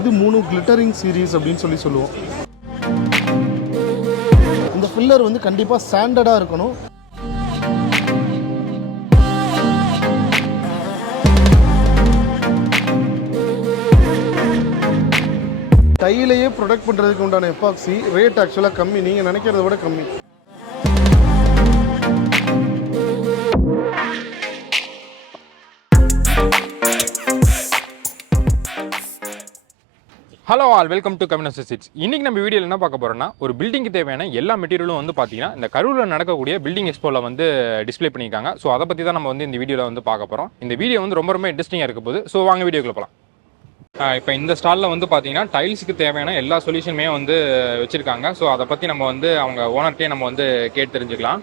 இது 3 glittering series அப்படின்னு சொல்லுவோம். இந்த ஃபில்லர் வந்து கண்டிப்பாக ஸ்டாண்டர்டாக இருக்கணும். டைலையே ப்ரொடக்ட் பண்ணுறதுக்கு உண்டான எபாக்சி ரேட் ஆக்சுவலாக கம்மி, நீங்கள் நினைக்கிறத விட கம்மி. Hello all, welcome to Er.Santhosh. இன்னைக்கு நம்ம வீடியோவில் என்ன பார்க்க போறோம்னா, ஒரு பில்டிங்க்கு தேவையான எல்லா மெட்டீரியலும் வந்து பார்த்தீங்கன்னா இந்த கரூரில் நடக்கக்கூடிய பில்டிங் எக்ஸ்போவில் வந்து டிஸ்பிளே பண்ணியிருக்காங்க. ஸோ அதை பற்றி தான் நம்ம வந்து இந்த வீடியோவில் வந்து பார்க்க போகிறோம். இந்த வீடியோ வந்து ரொம்ப இன்ட்ரெஸ்டிங்காக இருக்க போகுது. ஸோ வாங்க வீடியோக்குள்ள போகலாம். இப்போ இந்த ஸ்டாலில் வந்து பார்த்தீங்கன்னா டைல்ஸுக்கு தேவையான எல்லா சொல்யூஷனுமே வந்து வச்சுருக்காங்க. ஸோ அதை பற்றி நம்ம வந்து அவங்க ஓனர்கிட்டே நம்ம வந்து கேட்டு தெரிஞ்சுக்கலாம்.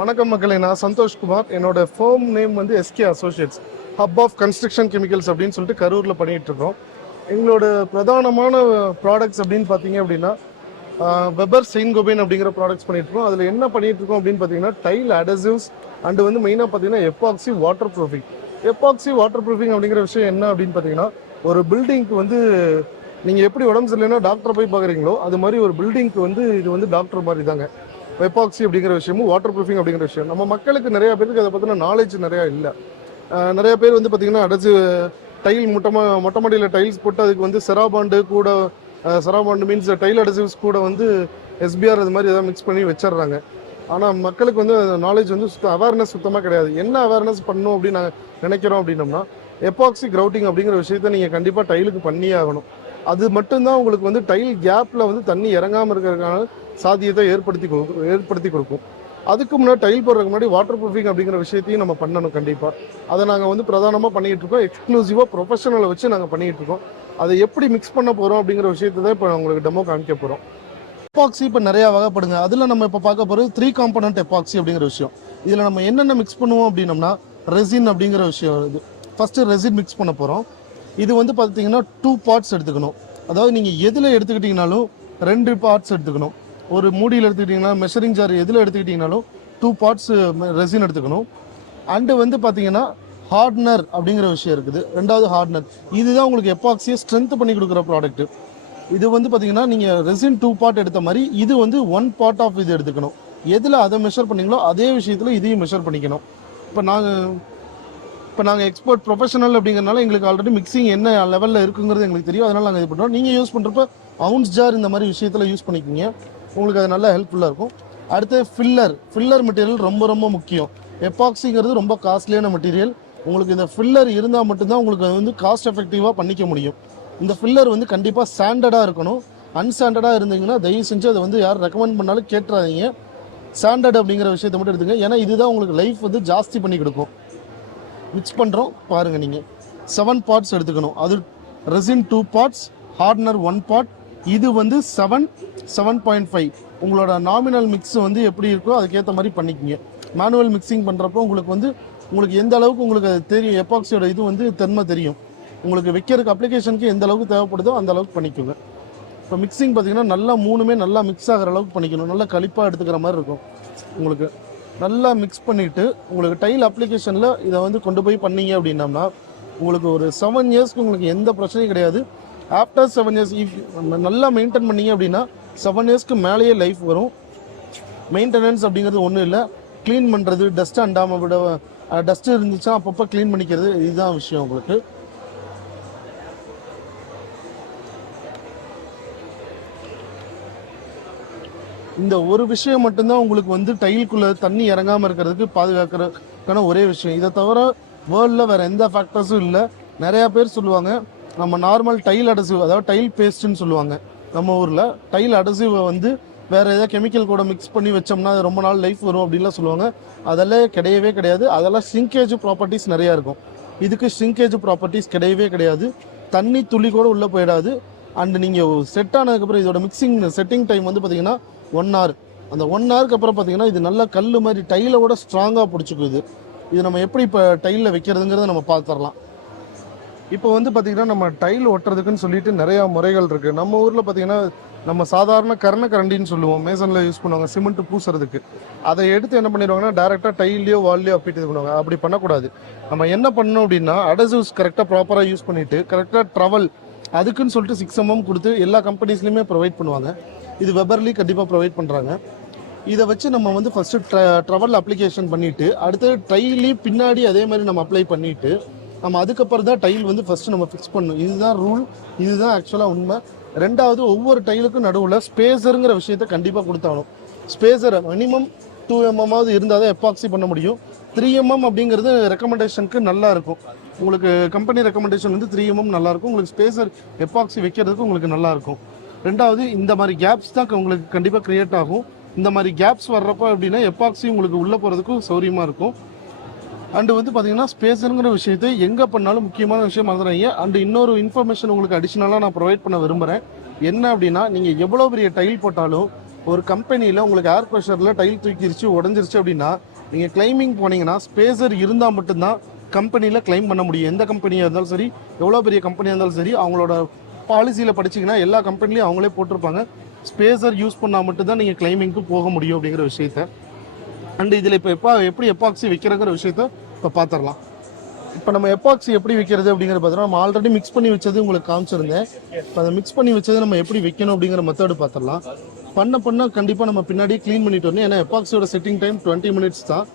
வணக்கம் மக்களே, நான் சந்தோஷ் குமார். என்னோட ஃபர்ம் நேம் வந்து S.K.ASSOCIIATES, hub of construction chemicals அப்படின்னு சொல்லிட்டு கரூரில் பண்ணிகிட்டு இருக்கோம். எங்களோட பிரதானமான ப்ராடக்ட்ஸ் அப்படின்னு பார்த்தீங்க அப்படின்னா வெபர் செயின்கோபேன் அப்படிங்கிற ப்ராடக்ட்ஸ் பண்ணிகிட்ருக்கோம். அதில் என்ன பண்ணிகிட்ருக்கோம் அப்படின்னு பார்த்தீங்கன்னா டைல் அடசிவ்ஸ் அண்டு வந்து மெயினாக பார்த்தீங்கன்னா epoxy water proofing. Epoxy water proofing அப்படிங்கிற விஷயம் என்ன அப்படின்னு பார்த்தீங்கன்னா, ஒரு பில்டிங்க்கு வந்து நீங்கள் எப்படி உடம்பு சரியில்லைன்னா டாக்டரை போய் பார்க்குறீங்களோ அது மாதிரி ஒரு பில்டிங்க்கு வந்து இது வந்து டாக்டர் மாதிரி தாங்க. எப்பாக்சி அப்படிங்கிற விஷயமும் வாட்டர் ப்ரூஃபிங் அப்படிங்கிற விஷயம் நம்ம மக்களுக்கு நிறையா பேருக்கு அதை பற்றின நாலேஜ் நிறையா இல்லை. நிறைய பேர் வந்து பார்த்திங்கன்னா அடசிவ் டைல் மொட்டை மாடியில் டைல்ஸ் போட்டு அதுக்கு வந்து செராபாண்டு கூட, செராபாண்டு மீன்ஸ் டைல் அடசிவ்ஸ் கூட வந்து SBR அது மாதிரி எதாவது மிக்ஸ் பண்ணி வச்சிடுறாங்க. ஆனால் மக்களுக்கு வந்து நாலேஜ் வந்து அவேர்னஸ் சுத்தமாக கிடையாது. என்ன அவேர்னஸ் பண்ணணும் அப்படின்னு நாங்கள் நினைக்கிறோம் அப்படின்னோம்னா, எபாக்சி கிரவுட்டிங் அப்படிங்கிற விஷயத்த நீங்கள் கண்டிப்பாக டைலுக்கு பண்ணியே ஆகணும். அது மட்டும்தான் உங்களுக்கு வந்து டைல் கேப்பில் வந்து தண்ணி இறங்காமல் இருக்கிறதுக்கான சாத்தியத்தை ஏற்படுத்தி கொடுக்கும். அதுக்கு முன்னாடி டைல் போடுறதுக்கு முன்னாடி வாட்டர் ப்ரூஃபிங் அப்படிங்கிற விஷயத்தையும் நம்ம பண்ணணும் கண்டிப்பாக. அதை நாங்கள் வந்து பிரதானமாக பண்ணிகிட்டு இருக்கோம். எக்ஸ்க்ளூசிவாக ப்ரொஃபஷனலை வச்சு நாங்கள் பண்ணிகிட்டு இருக்கோம். அதை எப்படி மிக்ஸ் பண்ண போகிறோம் அப்படிங்கிற விஷயத்தை தான் இப்போ உங்களுக்கு டெமோ காமிக்க போகிறோம். எபாக்சி இப்போ நிறையா வகைப்படுங்க. அதில் நம்ம இப்போ பார்க்க போகிறது 3 காம்பனண்ட் எபாக்சி அப்படிங்கிற விஷயம். இதில் நம்ம என்னென்ன மிக்ஸ் பண்ணுவோம் அப்படின்னம்னா, ரெசின் அப்படிங்கிற விஷயம். இது ஃபஸ்ட்டு ரெசின் மிக்ஸ் பண்ண போகிறோம். இது வந்து பார்த்தீங்கன்னா 2 பார்ட்ஸ் எடுத்துக்கணும். அதாவது நீங்கள் எதில் எடுத்துக்கிட்டிங்கனாலும் 2 பார்ட்ஸ் எடுத்துக்கணும். ஒரு மூடியில் எடுத்துக்கிட்டிங்கன்னா, மெஷரிங் ஜார் எதில் எடுத்துக்கிட்டிங்கனாலும் 2 பார்ட்ஸ் ரெசின் எடுத்துக்கணும். அண்டு வந்து பார்த்தீங்கன்னா ஹார்ட்னர் அப்படிங்கிற விஷயம் இருக்குது. ரெண்டாவது ஹார்ட்னர். இதுதான் உங்களுக்கு எபாக்சியை ஸ்ட்ரென்த் பண்ணி கொடுக்குற ப்ராடக்ட்டு. இது வந்து பார்த்தீங்கன்னா நீங்கள் ரெசின் 2 பார்ட் எடுத்த மாதிரி இது வந்து 1 பார்ட் ஆஃப் இது எடுத்துக்கணும். எதில் அதை மெஷர் பண்ணிங்களோ அதே விஷயத்தில் இதையும் மெஷர் பண்ணிக்கணும். இப்போ நாங்கள் எக்ஸ்பர்ட் ப்ரொஃபஷனல் அப்படிங்கிறனால எங்களுக்கு ஆல்ரெடி மிக்சிங் என்ன லெவலில் இருக்குங்கிறது எங்களுக்கு தெரியும். அதனால் நாங்கள் இது பண்ணுறோம். நீங்கள் யூஸ் பண்ணுறப்ப அவுன்ஸ் ஜார் இந்த மாதிரி விஷயத்தில் யூஸ் பண்ணிக்கிங்க. உங்களுக்கு அது நல்லா ஹெல்ப்ஃபுல்லாக இருக்கும். அடுத்து ஃபில்லர் மெட்டீரியல் ரொம்ப முக்கியம். எபாக்சிங்கிறது ரொம்ப காஸ்ட்லியான மெட்டீரியல். உங்களுக்கு இந்த ஃபில்லர் இருந்தால் மட்டும்தான் உங்களுக்கு வந்து காஸ்ட் எஃபெக்டிவாக பண்ணிக்க முடியும். இந்த ஃபில்லர் வந்து கண்டிப்பாக ஸ்டாண்டர்டாக இருக்கணும். அன்ஸ்டாண்டர்டாக இருந்தீங்கன்னா தயவு செஞ்சு அதை வந்து யார் ரெக்கமெண்ட் பண்ணாலும் கேட்டுறாதீங்க. ஸ்டாண்டர்ட் அப்படிங்கிற விஷயத்தை மட்டும் எடுத்துங்க. ஏன்னா இதுதான் உங்களுக்கு லைஃப் வந்து ஜாஸ்தி பண்ணி கொடுக்கும். மிக்ஸ் பண்ணுறோம் பாருங்கள். நீங்கள் 7 பார்ட்ஸ் எடுத்துக்கணும். அது ரெசின் 2 பார்ட்ஸ், ஹார்ட்னர் 1 பார்ட். இது வந்து 7.5. உங்களோட நாமினல் மிக்ஸ் வந்து எப்படி இருக்கோ அதுக்கேற்ற மாதிரி பண்ணிக்கோங்க. மேனுவல் மிக்சிங் பண்ணுறப்போ உங்களுக்கு எந்த அளவுக்கு உங்களுக்கு அது தெரியும், எபாக்சியோட இது வந்து தன்மை தெரியும். உங்களுக்கு வைக்கிறதுக்கு அப்ளிகேஷனுக்கு எந்த அளவுக்கு தேவைப்படுதோ அந்த அளவுக்கு பண்ணிக்கோங்க. இப்போ மிக்சிங் பார்த்தீங்கன்னா நல்லா 3மே நல்லா மிக்ஸ் ஆகிற அளவுக்கு பண்ணிக்கணும். நல்லா களிப்பாக எடுத்துக்கிற மாதிரி இருக்கும். உங்களுக்கு நல்லா மிக்ஸ் பண்ணிவிட்டு உங்களுக்கு டைல் அப்ளிகேஷனில் இதை வந்து கொண்டு போய் பண்ணீங்க அப்படின்னம்னா உங்களுக்கு ஒரு 7 இயர்ஸ்க்கு உங்களுக்கு எந்த பிரச்சனையும் கிடையாது. ஆஃப்டர் 7 இயர்ஸ் நல்லா மெயின்டைன் பண்ணிங்க அப்படின்னா 7 இயர்ஸ்க்கு மேலேயே லைஃப் வரும். மெயின்டெனன்ஸ் அப்படிங்கிறது ஒன்றும் இல்லை. க்ளீன் பண்ணுறது, டஸ்ட்டு அண்டாமல் விட, டஸ்ட்டு இருந்துச்சுன்னா அப்பப்போ க்ளீன் பண்ணிக்கிறது, இதுதான் விஷயம். உங்களுக்கு இந்த ஒரு விஷயம் மட்டும்தான் உங்களுக்கு வந்து டைலுக்குள்ளே தண்ணி இறங்காமல் இருக்கிறதுக்கு பாதுகாக்கிறதுக்கான ஒரே விஷயம். இதை தவிர வேர்ல்டில் வேறு எந்த ஃபேக்டர்ஸும் இல்லை. நிறையா பேர் சொல்லுவாங்க நம்ம நார்மல் டைல் அடசிவ், அதாவது டைல் பேஸ்ட்டுன்னு சொல்லுவாங்க நம்ம ஊரில். டைல் அடசிவை வந்து வேறு ஏதாவது கெமிக்கல் கூட மிக்ஸ் பண்ணி வச்சோம்னா அது ரொம்ப நாள் லைஃப் வரும் அப்படின்லாம் சொல்லுவாங்க. அதெல்லாம் கிடையவே கிடையாது. அதெல்லாம் ஷ்ரிங்கேஜ் ப்ராப்பர்ட்டிஸ் நிறையா இருக்கும். இதுக்கு ஷ்ரிங்கேஜ் ப்ராப்பர்ட்டிஸ் கிடையவே கிடையாது. தண்ணி துளி கூட உள்ளே போயிடாது. அண்டு நீங்கள் செட் ஆனதுக்கப்புறம் இதோட செட்டிங் டைம் வந்து பார்த்திங்கன்னா 1 hour. அந்த 1 hourக்கு அப்புறம் பார்த்தீங்கன்னா இது நல்லா கல் மாதிரி டைலை விட ஸ்ட்ராங்காக பிடிச்சிக்குது. இது நம்ம எப்படி இப்போ டைலில் வைக்கிறதுங்கிறத நம்ம பார்த்துடலாம். இப்போ வந்து பார்த்திங்கன்னா நம்ம டைல் ஒட்டுறதுக்குன்னு சொல்லிட்டு நிறையா முறைகள் இருக்குது. நம்ம ஊரில் பார்த்திங்கன்னா நம்ம சாதாரண கரண்டின்னு சொல்லுவோம், மேசனில் யூஸ் பண்ணுவாங்க சிமெண்ட் பூசுறதுக்கு. அதை எடுத்து என்ன பண்ணிடுவாங்கன்னா டேரெக்டாக டைல்லையோ வால்லையோ அப்பிட்டு இது பண்ணுவாங்க. அப்படி பண்ணக்கூடாது. நம்ம என்ன பண்ணணும் அப்படின்னா அடசிவ்ஸ் கரெக்டாக ப்ராப்பராக யூஸ் பண்ணிவிட்டு கரெக்டாக ட்ரவல் அதுக்குன்னு சொல்லிட்டு 6 mm கொடுத்து எல்லா கம்பெனிஸ்லையுமே ப்ரொவைட் பண்ணுவாங்க. இது வெபர்லி கண்டிப்பாக ப்ரொவைட் பண்ணுறாங்க. இதை வச்சு நம்ம வந்து ஃபஸ்ட்டு ட்ரவல் அப்ளிகேஷன் பண்ணிவிட்டு அடுத்தது டைலி பின்னாடி அதே மாதிரி நம்ம அப்ளை பண்ணிவிட்டு நம்ம அதுக்கப்புறம் தான் டைல் வந்து ஃபஸ்ட்டு நம்ம ஃபிக்ஸ் பண்ணணும். இதுதான் ரூல், இதுதான் ஆக்சுவலாக உண்மை. ரெண்டாவது, ஒவ்வொரு டைலுக்கும் நடுவில் ஸ்பேசருங்கிற விஷயத்தை கண்டிப்பாக கொடுத்தாகணும். ஸ்பேசரை மினிமம் 2 mm இருந்தால் தான் எப்பாக்சி பண்ண முடியும். 3 mm அப்படிங்கிறது ரெக்கமெண்டேஷனுக்கு நல்லா இருக்கும். உங்களுக்கு கம்பெனி ரெக்கமெண்டேஷன் வந்து 3 mm நல்லாயிருக்கும். உங்களுக்கு ஸ்பேசர் எப்பாக்சி வைக்கிறதுக்கு உங்களுக்கு நல்லாயிருக்கும். ரெண்டாவது, இந்த மாதிரி கேப்ஸ் தான் உங்களுக்கு கண்டிப்பாக க்ரியேட் ஆகும். இந்த மாதிரி கேப்ஸ் வர்றப்போ அப்படின்னா எப்பாக்சி உங்களுக்கு உள்ளே போகிறதுக்கும் சௌரியமாக இருக்கும். அண்டு வந்து பார்த்தீங்கன்னா ஸ்பேஸருங்கிற விஷயத்தை எங்கே பண்ணாலும் முக்கியமான விஷயம் மறந்துடுறீங்க. அண்டு இன்னொரு இன்ஃபர்மேஷன் உங்களுக்கு அடிஷ்னலாக நான் ப்ரொவைட் பண்ண விரும்புகிறேன். என்ன அப்படின்னா, நீங்கள் எவ்வளோ பெரிய டைல் போட்டாலும் ஒரு கம்பெனியில் உங்களுக்கு ஏர் ப்ரெஷரில் டைல் தூக்கிருச்சு உடஞ்சிருச்சு அப்படின்னா நீங்கள் கிளைமிங் போனீங்கன்னா ஸ்பேசர் இருந்தால் மட்டும்தான் கம்பெனியில் கிளைம் பண்ண முடியும். எந்த கம்பெனியாக இருந்தாலும் சரி, எவ்வளோ பெரிய கம்பெனியாக இருந்தாலும் சரி, அவங்களோட பாலிசியில் படிச்சிங்கன்னா எல்லா கம்பெனிலையும் அவங்களே போட்டிருப்பாங்க ஸ்பேசர் யூஸ் பண்ணால் மட்டும்தான் நீங்கள் கிளைமிங்க்கு போக முடியும் அப்படிங்கிற விஷயத்த. அண்டு இதில் இப்போ எப்படி எப்பாக்சி வைக்கிறங்கிற விஷயத்த இப்போ பார்த்துடலாம். இப்போ நம்ம எப்பாக்சி எப்படி வைக்கிறது அப்படிங்கிற பார்த்தோம்னா, நம்ம ஆல்ரெடி மிக்ஸ் பண்ணி வச்சது உங்களுக்கு காமிச்சிருந்தேன். இப்போ அதை மிக்ஸ் பண்ணி வச்சது நம்ம எப்படி வைக்கணும் அப்படிங்கிற மெத்தடு பார்த்துடலாம். பண்ண கண்டிப்பாக நம்ம பின்னாடி க்ளீன் பண்ணிட்டு வரணும். ஏன்னா எப்பாக்சியோட செட்டிங் டைம் 20 minutes தான்.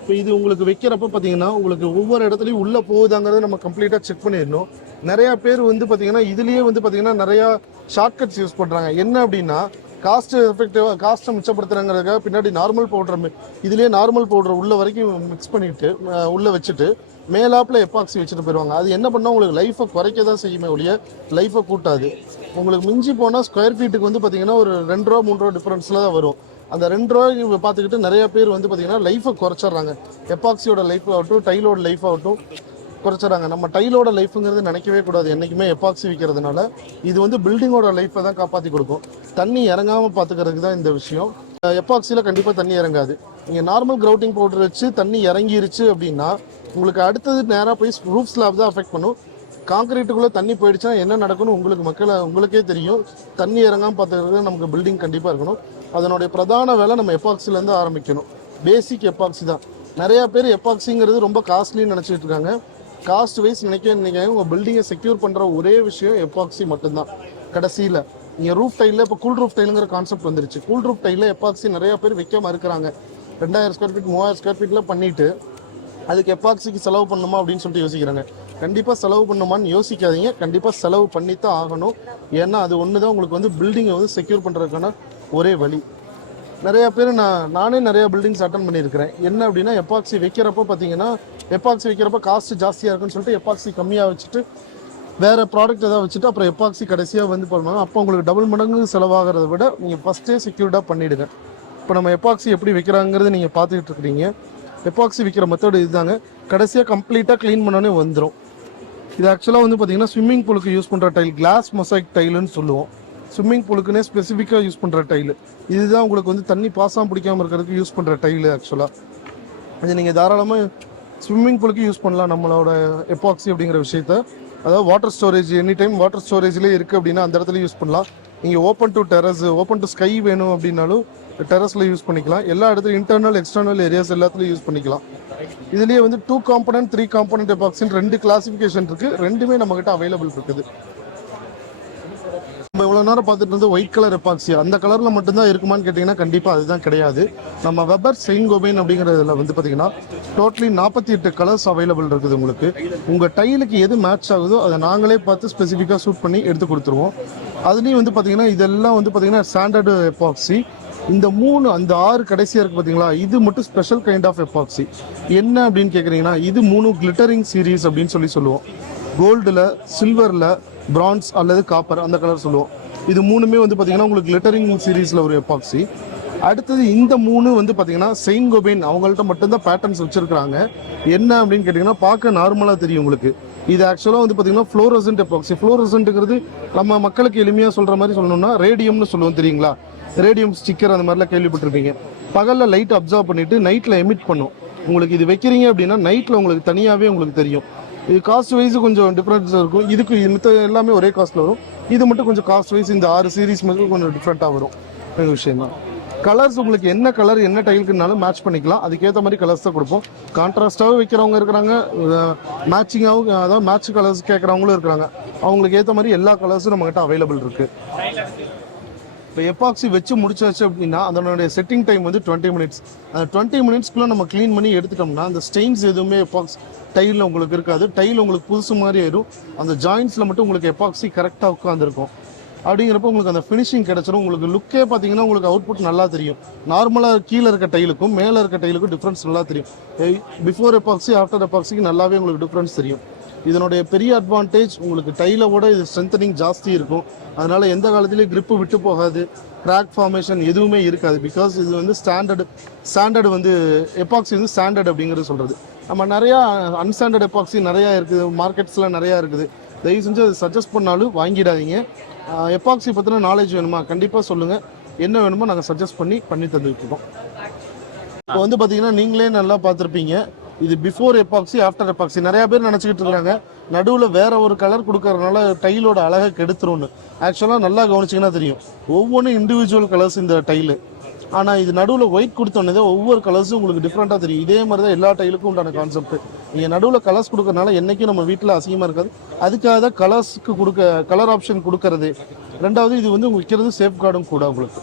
இப்போ இது உங்களுக்கு வைக்கிறப்ப பார்த்தீங்கன்னா உங்களுக்கு ஒவ்வொரு இடத்துலையும் உள்ளே போகுதாங்கிறத நம்ம கம்ப்ளீட்டாக செக் பண்ணிடணும். நிறையா பேர் வந்து பார்த்தீங்கன்னா இதுலேயே வந்து பார்த்தீங்கன்னா நிறையா ஷார்ட்கட்ஸ் யூஸ் பண்ணுறாங்க. என்ன அப்படின்னா, காஸ்ட்டை மிச்சப்படுத்துறாங்கிறதுக்காக பின்னாடி நார்மல் பவுடர் இதுலேயே நார்மல் பவுடர் உள்ள வரைக்கும் மிக்ஸ் பண்ணிவிட்டு உள்ளே வச்சுட்டு மேலாப்பில் எப்பாக்சி வச்சுட்டு போயிடுவாங்க. அது என்ன பண்ணால் உங்களுக்கு லைஃப்பை குறைக்க தான் செய்யுமே ஒழிய லைஃப்பை கூட்டாது. உங்களுக்கு மிஞ்சி போனால் ஸ்கொயர் ஃபீட்டுக்கு வந்து பார்த்தீங்கன்னா ஒரு 2 ரூபா 3 ரூபா டிஃப்ரென்ஸில் தான் வரும். அந்த 2 ரூபாய்க்கு பார்த்துக்கிட்டு நிறைய பேர் வந்து பார்த்தீங்கன்னா லைஃப்பை குறைச்சிட்றாங்க. எப்பாக்சியோட லைஃப் ஆகட்டும், டைலோட லைஃப் ஆகட்டும் குறைச்சிட்றாங்க. நம்ம டைலோட லைஃபுங்கிறது நினைக்கவே கூடாது என்றைக்குமே. எப்பாக்சி விற்கிறதுனால இது வந்து பில்டிங்கோட லைஃப்பை தான் காப்பாற்றி கொடுக்கும். தண்ணி இறங்காமல் பார்த்துக்கிறதுக்கு தான் இந்த விஷயம். எப்பாக்சியில் கண்டிப்பாக தண்ணி இறங்காது. நீங்கள் நார்மல் கிரவுட்டிங் பவுடர் வச்சு தண்ணி இறங்கிருச்சு அப்படின்னா உங்களுக்கு அடுத்தது நேராக போய் ரூஃப் ஸ்லாப் தான் அஃபெக்ட் பண்ணும். காங்கிரீட்டுக்குள்ளே தண்ணி போயிடுச்சுன்னா என்ன நடக்கும்னு உங்களுக்கே தெரியும். தண்ணி இறங்காமல் பார்த்துக்கிறது நமக்கு பில்டிங் கண்டிப்பாக இருக்கணும். அதனுடைய பிரதான வேலை நம்ம எப்பாக்சிலேருந்து ஆரம்பிக்கணும். பேசிக் எப்பாக்சி தான். நிறையா பேர் எப்பாக்சிங்கிறது ரொம்ப காஸ்ட்லின்னு நினச்சிட்டு இருக்காங்க. காஸ்ட் வைஸ் நினைக்க உங்கள் பில்டிங்கை செக்யூர் பண்ணுற ஒரே விஷயம் எப்பாக்சி மட்டும்தான். கடைசியில் நீங்கள் ரூஃப் டைலில் இப்போ கூல் ரூஃப் டைலுங்கிற கான்செப்ட் வந்துருச்சு. கூல் ரூஃப் டைலில் எப்பாக்சி நிறையா பேர் வைக்காமல் இருக்கிறாங்க. 2000 ஸ்கொயர் ஃபீட் 3000 ஸ்கொயர் ஃபீட்டில் பண்ணிவிட்டு அதுக்கு எப்பாக்சிக்கு செலவு பண்ணணுமா அப்படின்னு சொல்லிட்டு யோசிக்கிறாங்க. கண்டிப்பாக செலவு பண்ணணுமான்னு யோசிக்காதீங்க. கண்டிப்பாக செலவு பண்ணி தான் ஆகணும். ஏன்னா அது ஒன்று தான் உங்களுக்கு வந்து பில்டிங்கை வந்து செக்யூர் பண்ணுறதுக்கான ஒரே வழி. நிறையா பேர் நானே நிறையா பில்டிங்ஸ் அட்டன் பண்ணியிருக்கிறேன். என்ன அப்படின்னா, எப்பாக்சி வைக்கிறப்போ பார்த்தீங்கன்னா எப்பாக்சி வைக்கிறப்ப காஸ்ட் ஜாஸ்தியாக இருக்குன்னு சொல்லிட்டு எப்பாக்சி கம்மியாக வச்சுட்டு வேறு ப்ராடக்ட் எதாவது வச்சுட்டு அப்புறம் எப்பாக்சி கடைசியாக வந்து பண்ணுவாங்க. அப்போ உங்களுக்கு டபுள் மடங்கு செலவாகிறத விட நீங்கள் ஃபஸ்ட்டே செக்யூர்டாக பண்ணிவிடுங்க. இப்போ நம்ம எப்பாக்சி எப்படி வைக்கிறாங்கிறது நீங்கள் பார்த்துக்கிட்டு இருக்கிறீங்க. எப்பாக்சி விற்கிற மெத்தட் இதுதாங்க. கடைசியாக கம்ப்ளீட்டாக க்ளீன் பண்ணோன்னே வந்துடும். இது ஆக்சுவலாக வந்து பார்த்தீங்கன்னா ஸ்விம்மிங் பூலுக்கு யூஸ் பண்ணுற டைல், கிளாஸ் மொசைக் டைலுன்னு சொல்லுவோம். ஸ்விம்மிங் பூலுக்குன்னே ஸ்பெசிஃபிக்காக யூஸ் பண்ணுற டைலு இதுதான். உங்களுக்கு வந்து தண்ணி பாசாமல் பிடிக்காமல் இருக்கிறதுக்கு யூஸ் பண்ணுற டைலு. ஆக்சுவலாக அது நீங்கள் தாராளமாக ஸ்விம்மிங் பூலுக்கு யூஸ் பண்ணலாம் நம்மளோட எப்பாக்சி அப்படிங்கிற விஷயத்த. அதாவது water storage, any time water ஸ்டோரேஜ்லேயே இருக்குது அப்படின்னா அந்த இடத்துல யூஸ் பண்ணலாம். நீங்கள் open to terrace, open to sky வேணும் அப்படின்னாலும் டெரஸில் யூஸ் பண்ணிக்கலாம். எல்லா இடத்துலையும் இன்டர்னல் எக்ஸ்டர்னல் ஏரியாஸ் எல்லாத்துலையும் யூஸ் பண்ணிக்கலாம். இதுலேயே வந்து 2 காம்பனன்ட் 3 காம்பனன்ட் எப்பாக்சின்னு 2 கிளாசிஃபிகேஷன் இருக்குது. ரெண்டுமே நம்மகிட்ட அவைலபிள் இருக்குது. நம்ம இவ்வளோ நேரம் பார்த்துட்டு வந்து ஒயிட் கலர் எப்பாக்சி அந்த கலரில் மட்டும்தான் இருக்குமான்னு கேட்டிங்கன்னா கண்டிப்பாக அதுதான் கிடையாது. நம்ம வெபர் செயின்ட் கோபைன் அப்படிங்கிறதுல வந்து பார்த்தீங்கன்னா டோட்டலி 48 கலர்ஸ் அவைலபிள் இருக்குது. உங்களுக்கு உங்கள் டைலுக்கு எது மேட்ச் ஆகுதோ அதை நாங்களே பார்த்து ஸ்பெசிஃபிக்காக சூட் பண்ணி எடுத்து கொடுத்துருவோம். அதுலேயும் வந்து பார்த்தீங்கன்னா இதெல்லாம் வந்து பார்த்தீங்கன்னா ஸ்டாண்டர்டு எப்பாக்சி. இந்த 3 அந்த 6 கடைசியாக இருக்குது பார்த்தீங்களா, இது மட்டும் ஸ்பெஷல் கைண்ட் ஆஃப் எப்பாக்சி. என்ன அப்படின்னு கேட்குறீங்கன்னா, இது 3 கிளிட்டரிங் சீரீஸ் அப்படின்னு சொல்லுவோம். கோல்டில், சில்வரில், பிரான்ஸ் அல்லது காப்பர் அந்த கலர் சொல்லுவோம். இது 3மே வந்து பார்த்தீங்கன்னா உங்களுக்கு கிளிட்டரிங் சீரீஸில் ஒரு எப்பாக்சி. அடுத்தது இந்த 3 வந்து பார்த்தீங்கன்னா செயின்ட் கோபைன் அவங்கள்ட்ட மட்டும்தான் பேட்டர்ன்ஸ் வச்சுருக்காங்க. என்ன அப்படின்னு கேட்டிங்கன்னா பார்க்க நார்மலாக தெரியும் உங்களுக்கு. இது ஆக்சுவலாக வந்து பார்த்தீங்கன்னா ஃப்ளோரசன்ட் எப்பாக்சி. ஃப்ளோரசன்ட்டுங்கிறது நம்ம மக்களுக்கு எளிமையாக சொல்கிற மாதிரி சொல்லணும்னா ரேடியம்னு சொல்லுவோம். தெரியுங்களா, ரேடியம் ஸ்டிக்கர் அந்த மாதிரிலாம் கேள்விப்பட்டிருப்பீங்க. பகலில் லைட் அப்சர்வ் பண்ணிவிட்டு நைட்டில் எமிட் பண்ணும். உங்களுக்கு இது வைக்கிறீங்க அப்படின்னா நைட்டில் உங்களுக்கு தனியாகவே உங்களுக்கு தெரியும். இது காஸ்ட் வைஸ் கொஞ்சம் டிஃப்ரென்ஸ் இருக்கும். இதுக்கு மித்த எல்லாமே ஒரே காஸ்ட்டில் வரும். இது மட்டும் கொஞ்சம் காஸ்ட் வைஸ் இந்த 6 சீரீஸ் மட்டும் கொஞ்சம் டிஃப்ரெண்ட்டாக வரும் விஷயம் தான். கலர்ஸ் உங்களுக்கு என்ன கலர் என்ன டைலுக்குனாலும் மேட்ச் பண்ணிக்கலாம். அதுக்கேற்ற மாதிரி கலர்ஸ் தான் கொடுப்போம். கான்ட்ராஸ்டாகவும் வைக்கிறவங்க இருக்கிறாங்க, மேட்சிங்காகவும் அதாவது மேட்ச் கலர்ஸ் கேட்குறவங்களும் இருக்கிறாங்க. அவங்களுக்கு ஏற்ற மாதிரி எல்லா கலர்ஸும் நம்மகிட்ட அவைலபிள் இருக்குது. இப்போ எபாக்சி வச்சு முடிச்சாச்சு அப்படின்னா அதனுடைய செட்டிங் டைம் வந்து 20 மினிட்ஸ். அந்த 20 மினிட்ஸ்க்குள்ளே நம்ம க்ளீன் பண்ணி எடுத்துட்டோம்னா அந்த ஸ்டெயின்ஸ் எதுவுமே எபாக்ஸ் டைலில் உங்களுக்கு இருக்காது. டைல் உங்களுக்கு புதுசு மாதிரி ஆயிடும். அந்த ஜாயின்ஸில் மட்டும் உங்களுக்கு எபாக்சி கரெக்டாக உட்காந்துருக்கும். அப்படிங்கிறப்ப உங்களுக்கு அந்த ஃபினிஷிங் கிடச்சிடும். உங்களுக்கு லுக்கே பார்த்தீங்கன்னா உங்களுக்கு அவுட்புட் நல்லா தெரியும். நார்மலாக கீழே இருக்க டைலுக்கும் மேலே இருக்க டைலுக்கும் டிஃப்ரென்ஸ் நல்லா தெரியும். பிஃபோர் எபாக்சி ஆஃப்டர் எபாக்சிக்கு நல்லாவே உங்களுக்கு டிஃப்ரென்ஸ் தெரியும். இதனுடைய பெரிய அட்வான்டேஜ் உங்களுக்கு டைலை விட இது ஸ்ட்ரென்தனிங் ஜாஸ்தி இருக்கும். அதனால் எந்த காலத்துலேயும் கிரிப்பு விட்டு போகாது, கிராக் ஃபார்மேஷன் எதுவுமே இருக்காது. பிகாஸ் இது வந்து ஸ்டாண்டர்டு வந்து எபாக்சி வந்து ஸ்டாண்டர்ட் அப்படிங்கிறது சொல்கிறது. நம்ம நிறையா அன்ஸ்டாண்டர்ட் எபாக்சி நிறையா இருக்குது, மார்க்கெட்ஸில் நிறையா இருக்குது. தயவு செஞ்சு அதை சஜஸ்ட் பண்ணாலும் வாங்கிடாதீங்க. எபாக்சி பற்றின நாலேஜ் வேணுமா கண்டிப்பாக சொல்லுங்கள். என்ன வேணுமோ நாங்கள் சஜஸ்ட் பண்ணி தந்துட்டுருக்கோம். இப்போ வந்து பார்த்தீங்கன்னா நீங்களே நல்லா பார்த்துருப்பீங்க. இது பிஃபோர் எபாக்சி ஆஃப்டர் எபாக்சி. நிறையா பேர் நினச்சிக்கிட்டு இருக்காங்க நடுவில் வேற ஒரு கலர் கொடுக்கறதுனால டைலோட அழகை கெடுத்துரும்னு. ஆக்சுவலாக நல்லா கவனிச்சிங்கன்னா தெரியும், ஒவ்வொன்றும் இண்டிவிஜுவல் கலர்ஸ் இந்த டைலு. ஆனால் இது நடுவில் ஒயிட் கொடுத்தோன்னே ஒவ்வொரு கலர்ஸும் உங்களுக்கு டிஃப்ரெண்ட்டாக தெரியும். இதே மாதிரி தான் எல்லா டைலுக்கும் உண்டான கான்செப்ட். நீங்கள் நடுவில் கலர்ஸ் கொடுக்கறதுனால என்றைக்கும் நம்ம வீட்டில் அசிங்கமாக இருக்காது. அதுக்காக தான் கலர்ஸுக்கு கலர் ஆப்ஷன் கொடுக்கறது. ரெண்டாவது இது வந்து விற்கிறது சேஃப் கார்டும் கூட உங்களுக்கு.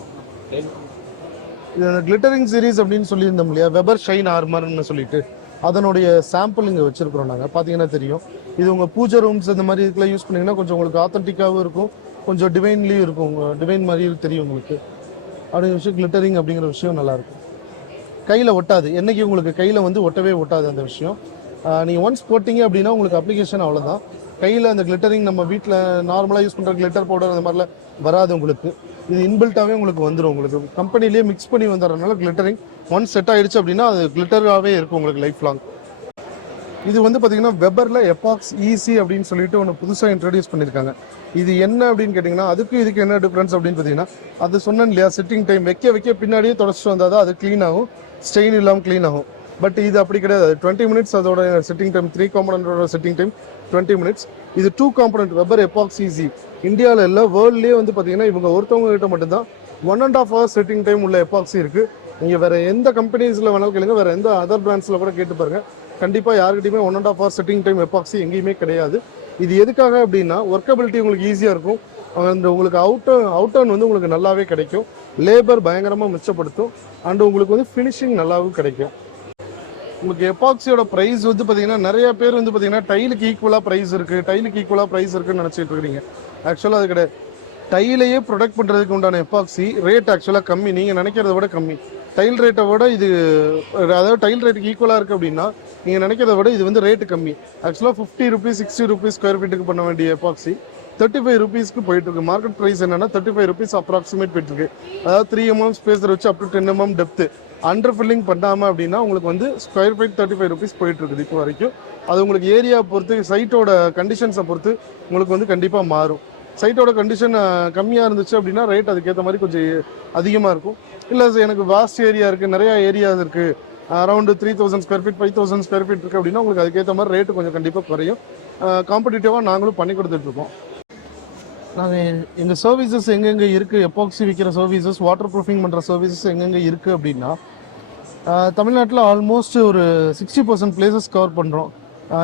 இது அந்த கிளிட்டரிங் சீரீஸ் அப்படின்னு சொல்லியிருந்தோம் இல்லையா, வெபர் ஷைன் ஆர்மர்னு சொல்லிட்டு, அதனுடைய சாம்பிள் இங்கே வச்சுருக்குறோம் நாங்கள். பார்த்தீங்கன்னா தெரியும். இது உங்கள் பூஜை ரூம்ஸ் இந்த மாதிரி இதுக்கெல்லாம் யூஸ் பண்ணிங்கன்னா கொஞ்சம் உங்களுக்கு ஆத்தென்டிக்காகவும் இருக்கும், கொஞ்சம் டிவைன்லேயும் இருக்கும். டிவைன் மாதிரி தெரியும் உங்களுக்கு. அப்படிங்கிற விஷயம் கிளிட்டரிங் அப்படிங்கிற விஷயம் நல்லாயிருக்கும். கையில் ஒட்டாது, என்றைக்கு உங்களுக்கு கையில் வந்து ஒட்டவே ஒட்டாது அந்த விஷயம். நீங்கள் ஒன்ஸ் போட்டிங்க அப்படின்னா உங்களுக்கு அப்ளிகேஷன் அவ்வளோதான். கையில் அந்த கிளிட்டரிங் நம்ம வீட்டில் நார்மலாக யூஸ் பண்ணுற கிளிட்டர் பவுடர் அந்த மாதிரிலாம் வராது உங்களுக்கு. இது இன்பில்ட்டாகவே உங்களுக்கு வந்துடும். உங்களுக்கு கம்பெனிலேயே மிக்ஸ் பண்ணி வந்துடுறதுனால கிளிட்டரிங் ஒன்ஸ் செட் ஆகிடுச்சு அப்படின்னா அது கிளிட்டராகவே இருக்கும் உங்களுக்கு லைஃப் லாங். இது வந்து பார்த்தீங்கன்னா வெபரில் எபாக்ஸ் ஈஸி அப்படின்னு சொல்லிட்டு ஒன்று புதுசாக இன்ட்ரடியூஸ் பண்ணியிருக்காங்க. இது என்ன அப்படின்னு கேட்டிங்கன்னா அதுக்கு இதுக்கு என்ன டிஃப்ரென்ஸ் அப்படின்னு பார்த்தீங்கன்னா, அது சொன்னேன் இல்லையா, செட்டிங் டைம் வைக்க பின்னாடியே தொடச்சிட்டு வந்தால் தான் அது க்ளீன் ஆகும், ஸ்டெயின் இல்லாமல் க்ளீன் ஆகும். பட் இது அப்படி கிடையாது. 20 மினிட்ஸ் அதோட செட்டிங் டைம். 3 காம்பனண்டோட செட்டிங் டைம் 20 மினிட்ஸ். இது 2 காம்பனண்ட் வெபர் எபாக்ஸ் ஈஸி. இந்தியாவில் இல்லை, வேர்ல்ட்லேயே வந்து பார்த்தீங்கன்னா இவங்க ஒருத்தவங்க கிட்ட மட்டும்தான் 1.5 hours செட்டிங் டைம் உள்ள எபாக்சி இருக்குது. நீங்கள் வேறு எந்த கம்பெனிஸில் வேணாலும் கேளுங்க, வேறு எந்த அதர் பிராண்ட்ஸில் கூட கேட்டு பாருங்கள். கண்டிப்பாக யாருக்கிட்டையுமே 1.5 hours செட்டிங் டைம் எபாக்சி எங்கேயுமே கிடையாது. இது எதுக்காக அப்படின்னா ஒர்க்கபிலிட்டி உங்களுக்கு ஈஸியாக இருக்கும். அந்த உங்களுக்கு அவுட்டர்ன் வந்து உங்களுக்கு நல்லாவே கிடைக்கும். லேபர் பயங்கரமாக மிச்சப்படுத்தும். அண்ட் உங்களுக்கு வந்து ஃபினிஷிங் நல்லாவும் கிடைக்கும். உங்களுக்கு எபாக்சியோட ப்ரைஸ் வந்து பார்த்தீங்கன்னா நிறைய பேர் வந்து பார்த்தீங்கன்னா டைலுக்கு ஈக்குவலாக ப்ரைஸ் இருக்குன்னு நினச்சிட்டு இருக்கிறீங்க. ஆக்சுவலாக அது கிடையாது. டைலையே ப்ரொடக்ட் பண்ணுறதுக்கு உண்டான எபாக்சி ரேட் ஆக்சுவலாக கம்மி. நீங்கள் நினைக்கிறத விட கம்மி. டைல் ரேட்டை விட இது, அதாவது டைல் ரேட்டுக்கு ஈக்குவலாக இருக்குது அப்படின்னா நீங்கள் நினைக்கிறத விட இது வந்து ரேட்டு கம்மி. ஆக்சுவலாக 50 rupees 60 rupees ஸ்கொயர் ஃபீட்டுக்கு பண்ண வேண்டிய எபாக்சி 35 rupeesக்கு போயிட்டுருக்கு. மார்க்கெட் ப்ரைஸ் என்னன்னா 35 rupees அப்ராக்சிமேட் போயிட்டுருக்கு. அதாவது 3 mm ஸ்பேஸர் வச்சு up to 10 mm depth under filling பண்ணாமல் அப்படின்னா உங்களுக்கு வந்து ஸ்கொயர் ஃபீட் 35 rupees போயிட்டுருக்குது இப்போ வரைக்கும். அது உங்களுக்கு ஏரியா பொறுத்து, சைட்டோட கண்டிஷன்ஸை பொறுத்து உங்களுக்கு வந்து கண்டிப்பாக மாறும். சைட்டோட கண்டிஷன் கம்மியாக இருந்துச்சு அப்படின்னா ரேட் அதுக்கேற்ற மாதிரி கொஞ்சம் அதிகமாக இருக்கும். இல்லை எனக்கு வாஸ்ட் ஏரியா இருக்குது, நிறையா ஏரியாஸ் இருக்குது, around 3000 square feet 5000 square feet இருக்குது அப்படின்னா உங்களுக்கு அதுக்கேற்ற மாதிரி ரேட்டு கொஞ்சம் கண்டிப்பாக குறையும். காம்படிட்டிவாக நாங்களும் பண்ணி கொடுத்துட்ருக்கோம். நாங்கள் எங்கள் சர்வீசஸ் எங்கெங்கே இருக்குது, எபாக்சி விற்கிற சர்வீசஸ், வாட்டர் ப்ரூஃபிங் பண்ணுற சர்வீசஸ் எங்கெங்கே இருக்குது அப்படின்னா தமிழ்நாட்டில் ஆல்மோஸ்ட் ஒரு 60% பிளேசஸ் கவர் பண்ணுறோம்.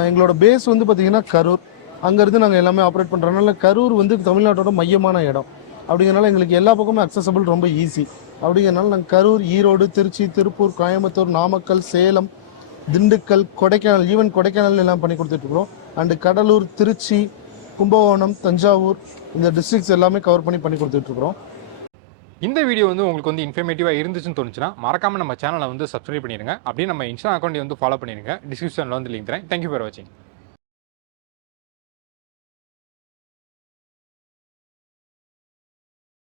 எங்களோட பேஸ் வந்து பார்த்திங்கன்னா கரூர். அங்கேருந்து நாங்கள் எல்லாமே ஆப்ரேட் பண்ணுறதுனால கரூர் வந்து தமிழ்நாட்டோட மையமான இடம். அப்படிங்கிறனால எங்களுக்கு எல்லா பக்கமும் அக்சசபிள் ரொம்ப ஈஸி. அப்படிங்கிறனால நாங்கள் கரூர், ஈரோடு, திருச்சி, திருப்பூர், கோயம்புத்தூர், நாமக்கல், சேலம், திண்டுக்கல், கொடைக்கானல், ஈவன் கொடைக்கானல் எல்லாம் பண்ணி கொடுத்துட்ருக்குறோம். அண்டு கடலூர், திருச்சி, கும்பகோணம், தஞ்சாவூர் இந்த டிஸ்ட்ரிக்ஸ் எல்லாமே கவர் பண்ணி கொடுத்துட்ருக்குறோம். இந்த வீடியோ வந்து உங்களுக்கு வந்து இன்ஃபர்மேட்டிவாக இருந்துச்சுன்னு தோணுச்சுன்னா மறக்காமல் நம்ம சேனலை வந்து சப்ஸ்கிரைப் பண்ணிடுங்க. அப்படியே நம்ம இன்ஸ்டா அக்கௌண்ட்டை வந்து ஃபாலோ பண்ணிடுங்க. டிஸ்கிரிப்ஷனில் வந்து லிங்க் தரேன். தேங்க்யூ ஃபார் வாட்சிங்.